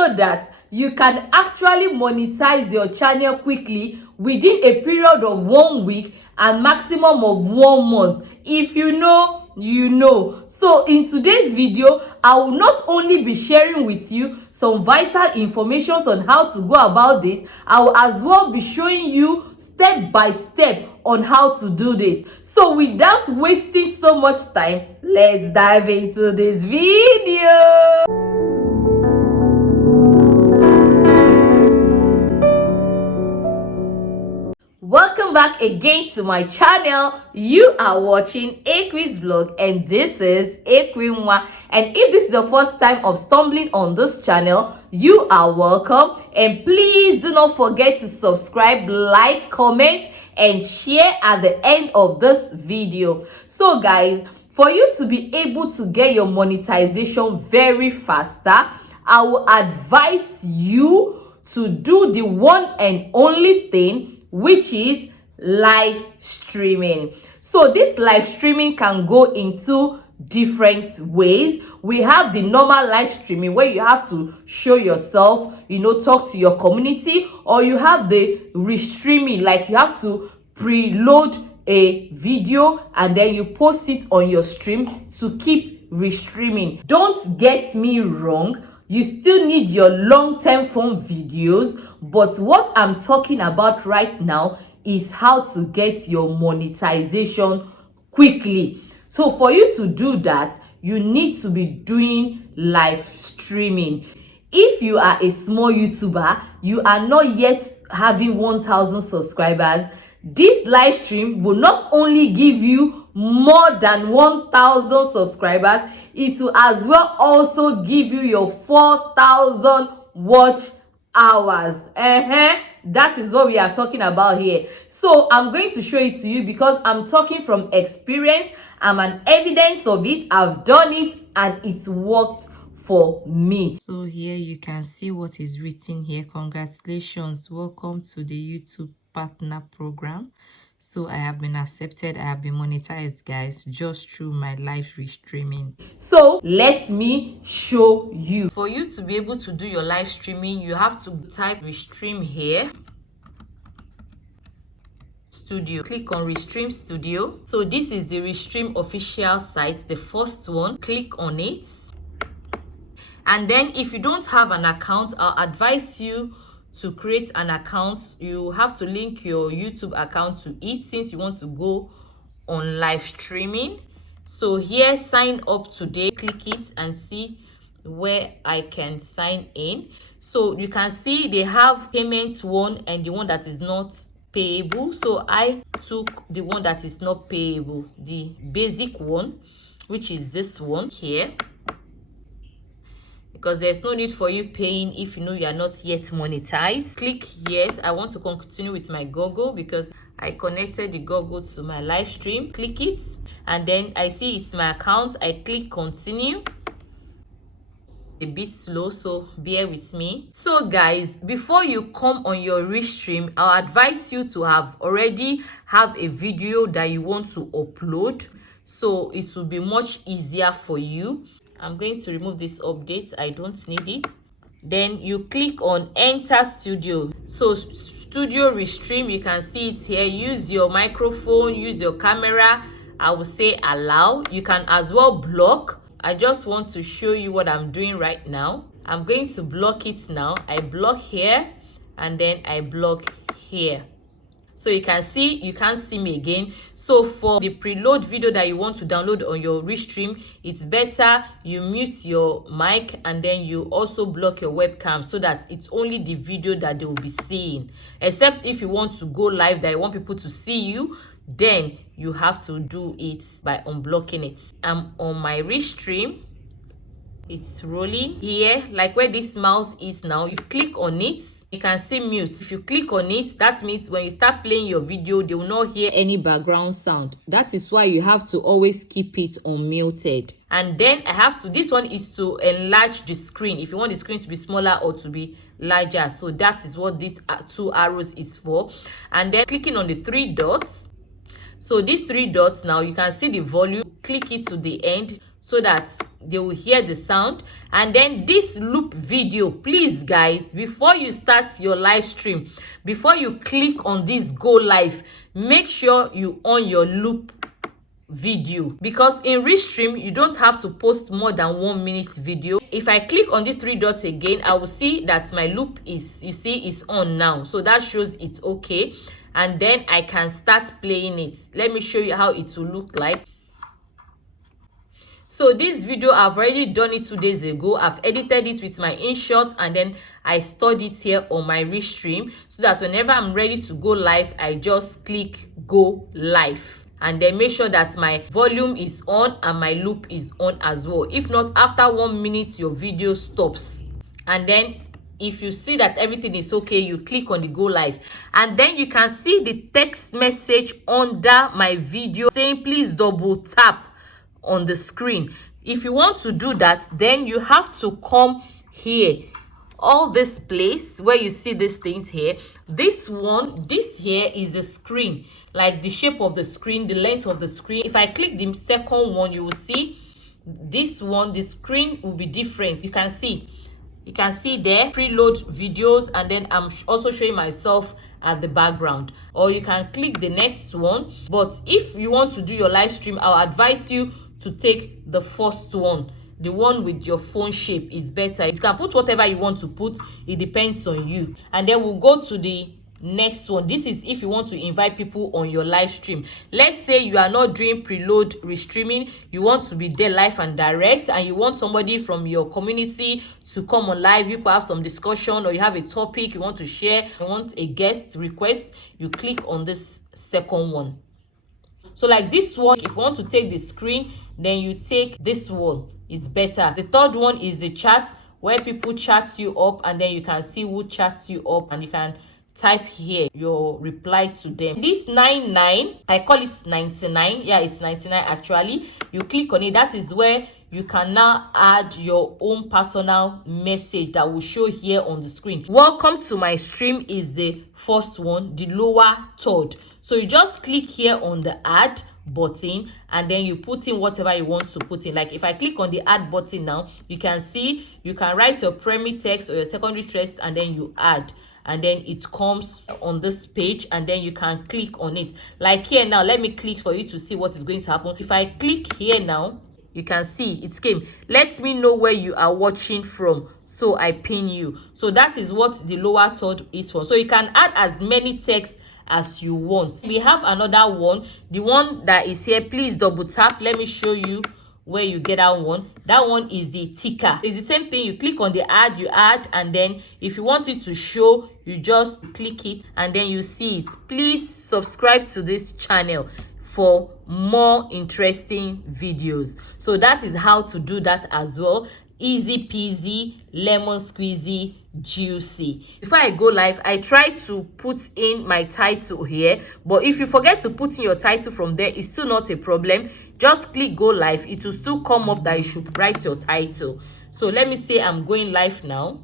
know that you can actually monetize your channel quickly within a period of 1 week and maximum of 1 month? If you know, you know. So in today's video, I will not only be sharing with you some vital information on how to go about this, I will as well be showing you step by step on how to do this. So without wasting so much time, let's dive into this video. Welcome back again to my channel. You are watching Ekwi's vlog and this is Ekwi. And if this is the first time of stumbling on this channel, you are welcome, and please do not forget to subscribe, like, comment and share at the end of this video. So guys, for you to be able to get your monetization very faster, I will advise you to do the one and only thing, which is live streaming. So this live streaming can go into different ways. We have the normal live streaming where you have to show yourself, talk to your community, or you have the restreaming, like you have to preload a video and then you post it on your stream to keep restreaming. Don't get me wrong, you still need your long-term form videos, but what I'm talking about right now is how to get your monetization quickly. So for you to do that, you need to be doing live streaming. If you are a small YouTuber, you are not yet having 1,000 subscribers, this live stream will not only give you more than 1,000 subscribers, it will as well also give you your 4,000 watch hours. That is what we are talking about here. So I'm going to show it to you because I'm talking from experience. I'm an evidence of it. I've done it and it's worked for me. So here you can see what is written here. Congratulations, welcome to the YouTube partner program. So I have been accepted, I have been monetized, guys, just through my live restreaming. So let me show you. For you to be able to do your live streaming, you have to type Restream here, studio, click on Restream Studio. So this is the Restream official site, the first one. Click on it, and then if you don't have an account, I'll advise you to create an account. You have to link your YouTube account to it since you want to go on live streaming. So here, sign up today, click it and see where I can sign in. So you can see they have payment one and the one that is not payable. So I took the one that is not payable, the basic one, which is this one here, because there's no need for you paying if you know you are not yet monetized. Click yes. I want to continue with my Google because I connected the Google to my live stream. Click it and then I see it's my account. I click continue. A bit slow, so bear with me. So guys, before you come on your restream, I'll advise you to already have a video that you want to upload, so it will be much easier for you. I'm going to remove this update, I don't need it. Then you click on enter studio. So studio restream, you can see it here. Use your microphone, use your camera. I will say allow. You can as well block. I just want to show you what I'm doing right now. I'm going to block it now. I block here and then I block here. So you can see, you can't see me again. So for the preload video that you want to download on your Restream, it's better you mute your mic and then you also block your webcam so that it's only the video that they will be seeing. Except if you want to go live, that you want people to see you, then you have to do it by unblocking it. I'm on my Restream. It's rolling here, like where this mouse is now. You click on it, you can see mute. If you click on it, that means when you start playing your video, they will not hear any background sound. That is why you have to always keep it unmuted. And then I have to, this one is to enlarge the screen if you want the screen to be smaller or to be larger. So that is what these two arrows is for. And then clicking on the three dots. So these three dots now, you can see the volume. Click it to the end so that they will hear the sound. And then this loop video, please guys, before you start your live stream, before you click on this go live, make sure you on your loop video, because in Restream you don't have to post more than 1 minute video. If I click on these 3 dots again, I will see that my loop is, you see, is on now, so that shows it's okay. And then I can start playing it. Let me show you how it will look like. So this video, I've already done it 2 days ago. I've edited it with my InShot, and then I stored it here on my Restream, so that whenever I'm ready to go live, I just click go live. And then make sure that my volume is on and my loop is on as well. If not, after 1 minute your video stops. And then if you see that everything is okay, you click on the go live, and then you can see the text message under my video saying please double tap on the screen. If you want to do that, then you have to come here, all this place where you see these things here. This here is the screen, like the shape of the screen, the length of the screen. If I click the second one, you will see this one, the screen will be different. You can see there preload videos, and then I'm also showing myself at the background. Or you can click the next one, but if you want to do your live stream, I'll advise you to take the first one. The one with your phone shape is better. You can put whatever you want to put, it depends on you. And then we'll go to the next one. This is if you want to invite people on your live stream. Let's say you are not doing preload restreaming, you want to be there live and direct, and you want somebody from your community to come on live. You have some discussion, or you have a topic you want to share, you want a guest request, you click on this second one. So like this one, if you want to take the screen, then you take this one, is better. The third one is the chat, where people chat you up, and then you can see who chats you up, and you can type here your reply to them. This 99, I call it 99. Yeah, it's 99 actually. You click on it. That is where you can now add your own personal message that will show here on the screen. Welcome to my stream is the first one, the lower third. So you just click here on the add button, and then you put in whatever you want to put in. Like if I click on the add button now, you can see you can write your primary text or your secondary text, and then you add, and then it comes on this page, and then you can click on it. Like here now, let me click for you to see what is going to happen. If I click here now, you can see it came. Let me know where you are watching from, so I pin you. So that is what the lower third is for. So you can add as many texts as you want. We have another one, the one that is here, please double tap. Let me show you where you get that one. That one is the ticker. It's the same thing. You click on the add, you add, and then if you want it to show, you just click it, and then you see it. Please subscribe to this channel for more interesting videos. So that is how to do that as well. Easy peasy, lemon squeezy, juicy. Before I go live, I try to put in my title here, but if you forget to put in your title from there, it's still not a problem. Just click go live, it will still come up that you should write your title. So let me say I'm going live now.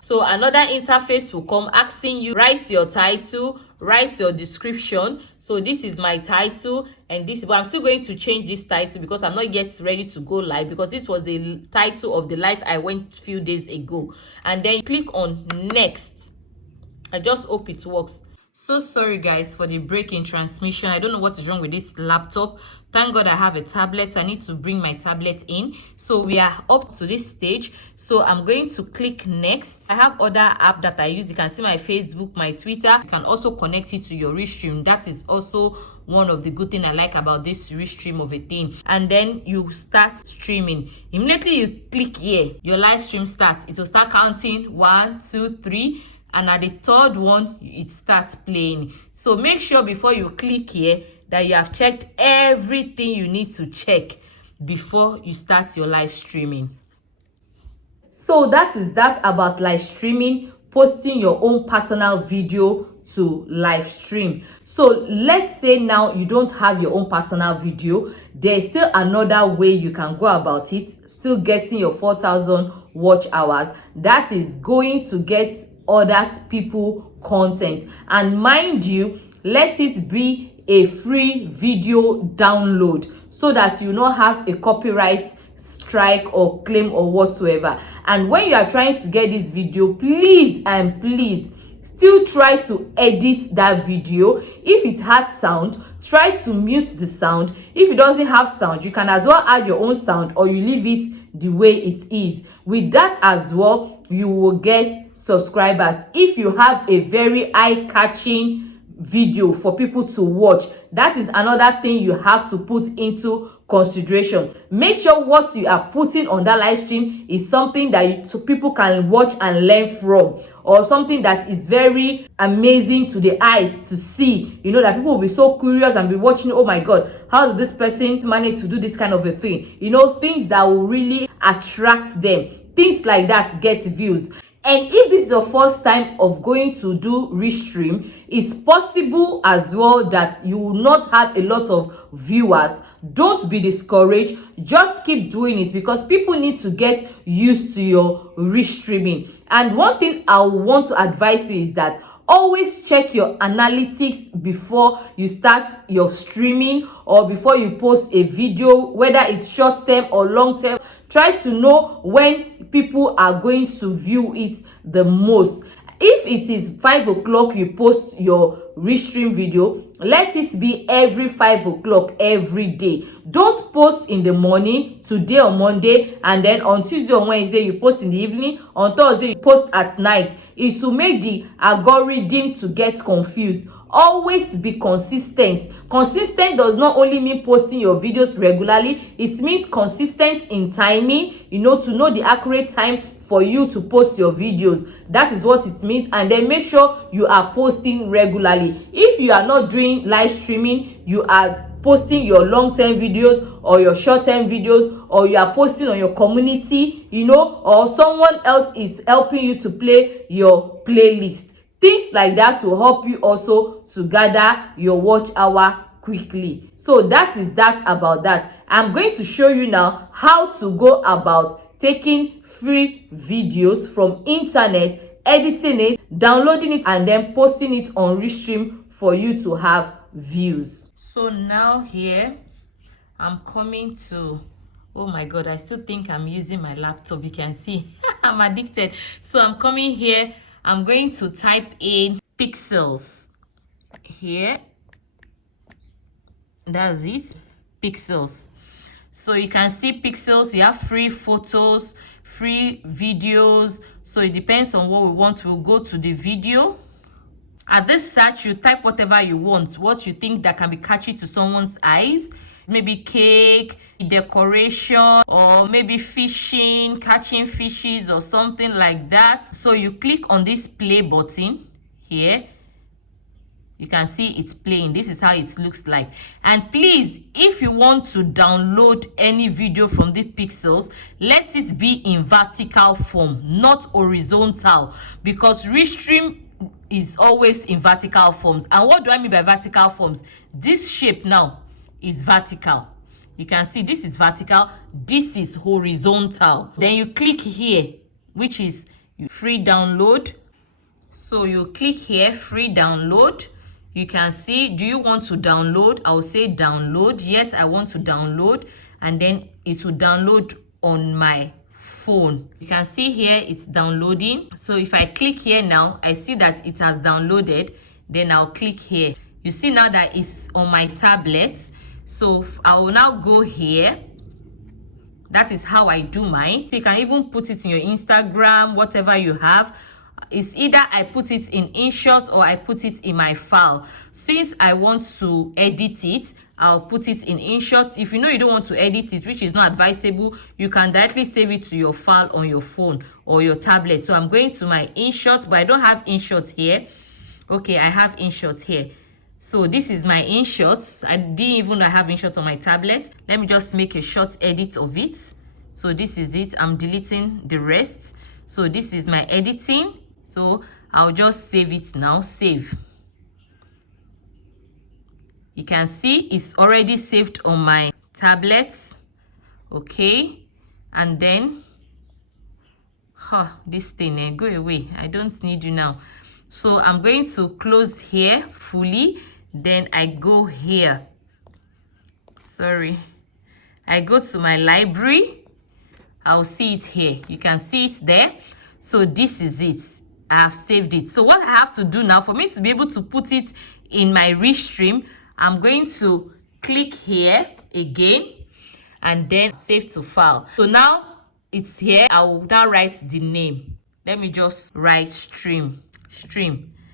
So another interface will come asking you write your title, write your description. So this is my title, and this, but I'm still going to change this title because I'm not yet ready to go live, because this was the title of the live I went a few days ago. And then click on next. I just hope it works. So sorry guys for the break in transmission. I don't know what is wrong with this laptop. Thank God I have a tablet, so I need to bring my tablet in. So we are up to this stage, so I'm going to click next. I have other app that I use. You can see my Facebook, my Twitter. You can also connect it to your Restream. That is also one of the good things I like about this Restream of a thing. And then you start streaming. Immediately you click here, your live stream starts. It will start counting 1, 2, 3. And at the third one, it starts playing. So make sure before you click here that you have checked everything you need to check before you start your live streaming. So that is that about live streaming, posting your own personal video to live stream. So let's say now you don't have your own personal video. There is still another way you can go about it, still getting your 4,000 watch hours. That is going to get others people content, and mind you, let it be a free video download so that you not have a copyright strike or claim or whatsoever. And when you are trying to get this video, please and please still try to edit that video. If it had sound, try to mute the sound. If it doesn't have sound, you can as well add your own sound, or you leave it the way it is. With that as well, you will get subscribers. If you have a very eye-catching video for people to watch, that is another thing you have to put into consideration. Make sure what you are putting on that live stream is something that so people can watch and learn from, or something that is very amazing to the eyes to see. You know that people will be so curious and be watching, oh my god, how did this person manage to do this kind of a thing? You know, things that will really attract them. Things like that get views. And if this is your first time of going to do Restream, it's possible as well that you will not have a lot of viewers. Don't be discouraged. Just keep doing it, because people need to get used to your Restreaming. And one thing I want to advise you is that always check your analytics before you start your streaming, or before you post a video, whether it's short term or long term. Try to know when people are going to view it the most. If it is 5 o'clock you post your Restream video, let it be every 5 o'clock every day. Don't post in the morning, today on Monday, and then on Tuesday or Wednesday you post in the evening, on Thursday you post at night. It's to make the algorithm to get confused. Always be consistent. Consistent does not only mean posting your videos regularly, it means consistent in timing, you know, to know the accurate time for you to post your videos. That is what it means. And then make sure you are posting regularly. If you are not doing live streaming, you are posting your long-term videos or your short-term videos, or you are posting on your community, you know, or someone else is helping you to play your playlist. Things like that will help you also to gather your watch hour quickly. So that is that about that. I'm going to show you now how to go about taking free videos from internet, editing it, downloading it, and then posting it on Restream for you to have views. So now here I'm coming to, oh my god, I still think I'm using my laptop. You can see I'm addicted. So I'm coming here, I'm going to type in pixels here. That's it, pixels. So you can see pixels. You have free photos, free videos. So it depends on what we want. We'll go to the video. At this search, you type whatever you want, what you think that can be catchy to someone's eyes. Maybe cake, decoration, or maybe fishing, catching fishes or something like that. So you click on this play button here. You can see it's playing. This is how it looks like. And please, if you want to download any video from the pixels, let it be in vertical form, not horizontal, because Restream is always in vertical forms. And what do I mean by vertical forms? This shape now is vertical. You can see this is vertical, this is horizontal. Then you click here, which is free download. So you click here, free download. You can see, do you want to download? I'll say download. Yes, I want to download. And then it will download on my phone. You can see here it's downloading. So if I click here now, I see that it has downloaded. Then I'll click here. You see now that it's on my tablet. So I will now go here. That is how I do mine. So you can even put it in your Instagram, whatever you have. It's either I put it in InShot or I put it in my file. Since I want to edit it, I'll put it in InShot. If you know you don't want to edit it, which is not advisable, you can directly save it to your file on your phone or your tablet. So I'm going to my InShot, but I don't have InShot here. Okay, I have InShot here. So this is my InShot. I didn't even know I have InShot on my tablet. Let me just make a short edit of it. So this is it. I'm deleting the rest. So this is my editing. So I'll just save it now. Save. You can see it's already saved on my tablet. Okay. And then, this thing, go away. I don't need you now. So I'm going to close here fully. then I go here. Sorry, I go to my library. I'll see it here. You can see it there. So this is it. I have saved it. So what I have to do now, for me to be able to put it in my Restream, I'm going to click here again and then save to file. So now it's here. I will now write the name. Let me just write stream,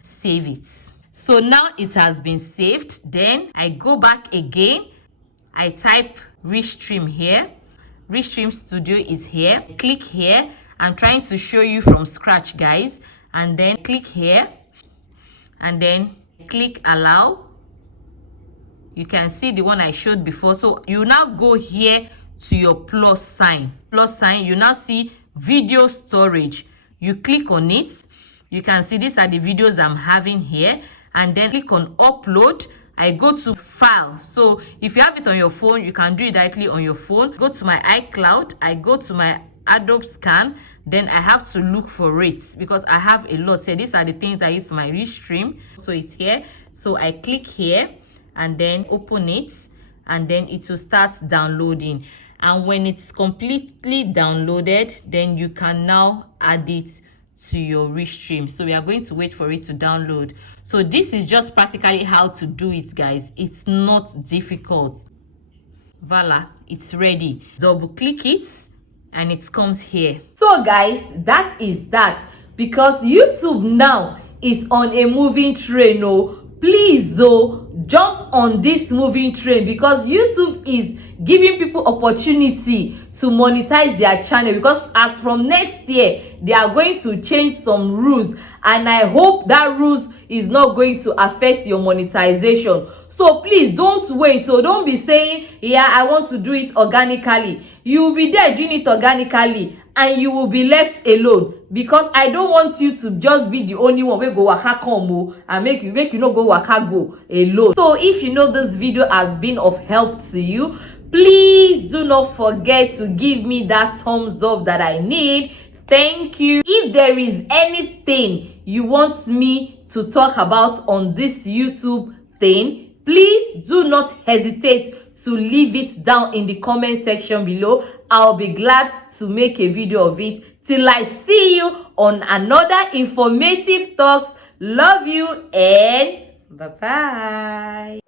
save it. So now it has been saved. Then I go back again. I type Restream here. Restream Studio is here. Click here. I'm trying to show you from scratch, guys. And then click here. And then click allow. You can see the one I showed before. So you now go here to your plus sign. You now see video storage. You click on it. You can see these are the videos I'm having here. And then click on upload. I go to file. So if you have it on your phone, you can do it directly on your phone. Go to my iCloud. I go to my Adobe Scan. Then I have to look for it because I have a lot here. These are the things I use my Restream. So it's here. So I click here and then open it, and then it will start downloading. And when it's completely downloaded, then you can now add it to your Restream. So we are going to wait for it to download. So this is just practically how to do it, guys. It's not difficult. Voila, it's ready. Double click it and it comes here. So guys, that is that, because YouTube now is on a moving train. Oh, please jump on this moving train, because YouTube is giving people opportunity to monetize their channel, because as from next year they are going to change some rules, and I hope that rules is not going to affect your monetization. So please don't wait. So don't be saying, yeah, I want to do it organically. You will be there doing it organically and you will be left alone, because I don't want you to just be the only one wey go waka come and make you no go waka go alone. So if you know this video has been of help to you, please do not forget to give me that thumbs up that I need. Thank you. If there is anything you want me to talk about on this YouTube thing, please do not hesitate to leave it down in the comment section below. I'll be glad to make a video of it. Till I see you on another informative talks. Love you and bye-bye.